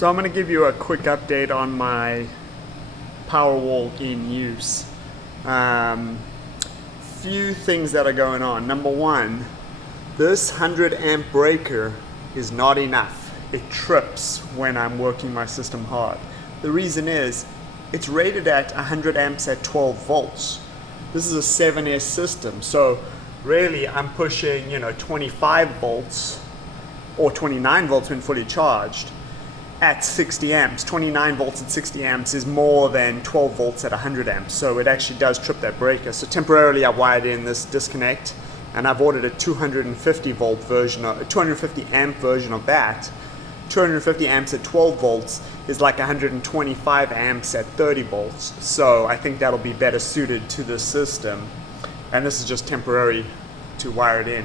So I'm going to give you a quick update on my Powerwall in use. Few things that are going on. Number one, this 100 amp breaker is not enough. It trips when I'm working my system hard. The reason is it's rated at 100 amps at 12 volts. This is a 7S system, so really I'm pushing 25 volts or 29 volts when fully charged at 60 amps. 29 volts at 60 amps is more than 12 volts at 100 amps, so it actually does trip that breaker. So temporarily I wired in this disconnect, and I've ordered a 250 volt version, a 250 amp version of that. 250 amps at 12 volts is like 125 amps at 30 volts, so I think that'll be better suited to the system, and this is just temporary to wire it in.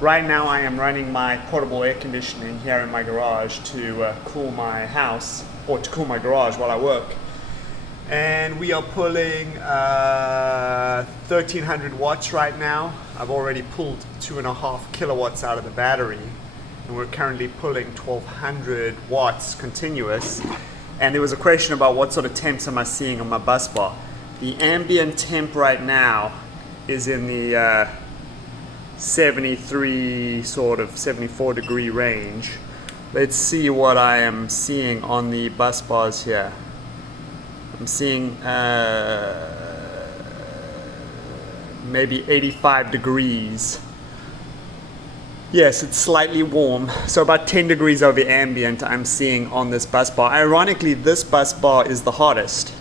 Right now I am running my portable air conditioning here in my garage to cool my house, or to cool my garage while I work. And we are pulling 1300 watts right now. I've already pulled 2.5 kilowatts out of the battery, and we're currently pulling 1200 watts continuous. And there was a question about what sort of temps am I seeing on my bus bar. The ambient temp right now is in the 73, sort of 74 degree range. Let's see what I am seeing on the bus bars here. I'm seeing maybe 85 degrees. Yes, it's slightly warm, so about 10 degrees over ambient I'm seeing on this bus bar. Ironically, this bus bar is the hottest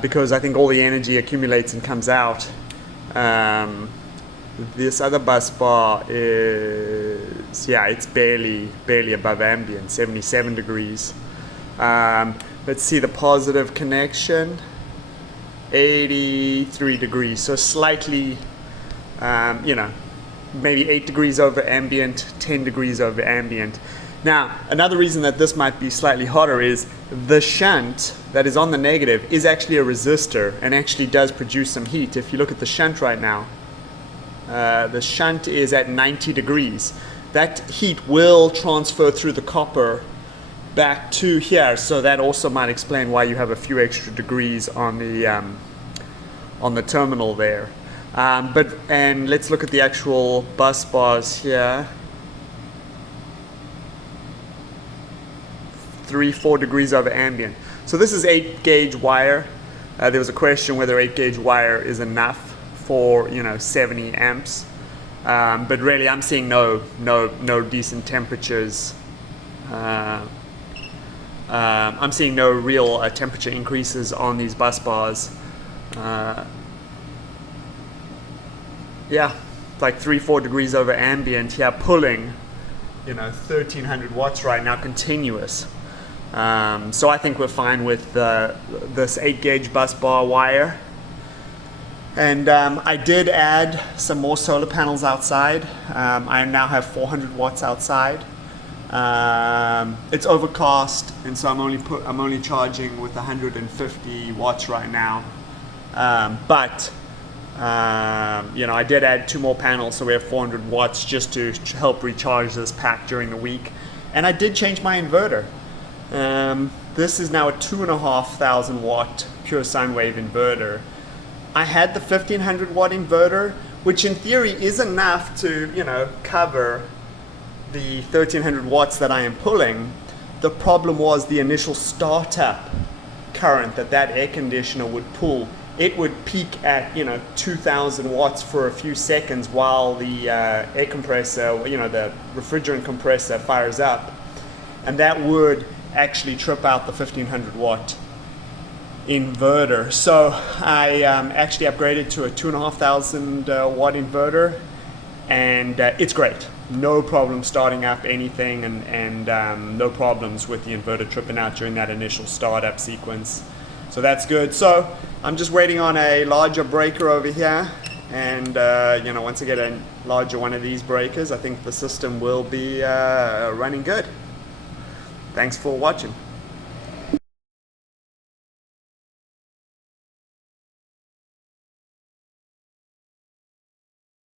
because I think all the energy accumulates and comes out. This other bus bar is, it's barely above ambient, 77 degrees. Let's see the positive connection, 83 degrees, so slightly, maybe 8 degrees over ambient, 10 degrees over ambient. Now, another reason that this might be slightly hotter is the shunt that is on the negative is actually a resistor and actually does produce some heat. If you look at the shunt right now, the shunt is at 90 degrees. That heat will transfer through the copper back to here, so that also might explain why you have a few extra degrees on the terminal there. And let's look at the actual bus bars here. 3-4 degrees over ambient. So this is 8 gauge wire. There was a question whether 8 gauge wire is enough for 70 amps, but really I'm seeing no decent temperatures. I'm seeing no real temperature increases on these bus bars. Like 3-4 degrees over ambient here, pulling 1300 watts right now continuous. So I think we're fine with this 8 gauge bus bar wire. And I did add some more solar panels outside. I now have 400 watts outside. It's overcast, and so I'm only charging with 150 watts right now. I did add 2 more panels, so we have 400 watts just to help recharge this pack during the week. And I did change my inverter. This is now a 2,500 watt pure sine wave inverter. I had the 1500 watt inverter, which in theory is enough to, cover the 1300 watts that I am pulling. The problem was the initial startup current that air conditioner would pull. It would peak at 2000 watts for a few seconds while the air compressor, the refrigerant compressor fires up, and that would actually trip out the 1500 watt inverter. So I actually upgraded to a 2500 watt inverter, and it's great. No problem starting up anything, and no problems with the inverter tripping out during that initial startup sequence. So that's good. So I'm just waiting on a larger breaker over here, and once I get a larger one of these breakers, I think the system will be running good. Thanks for watching.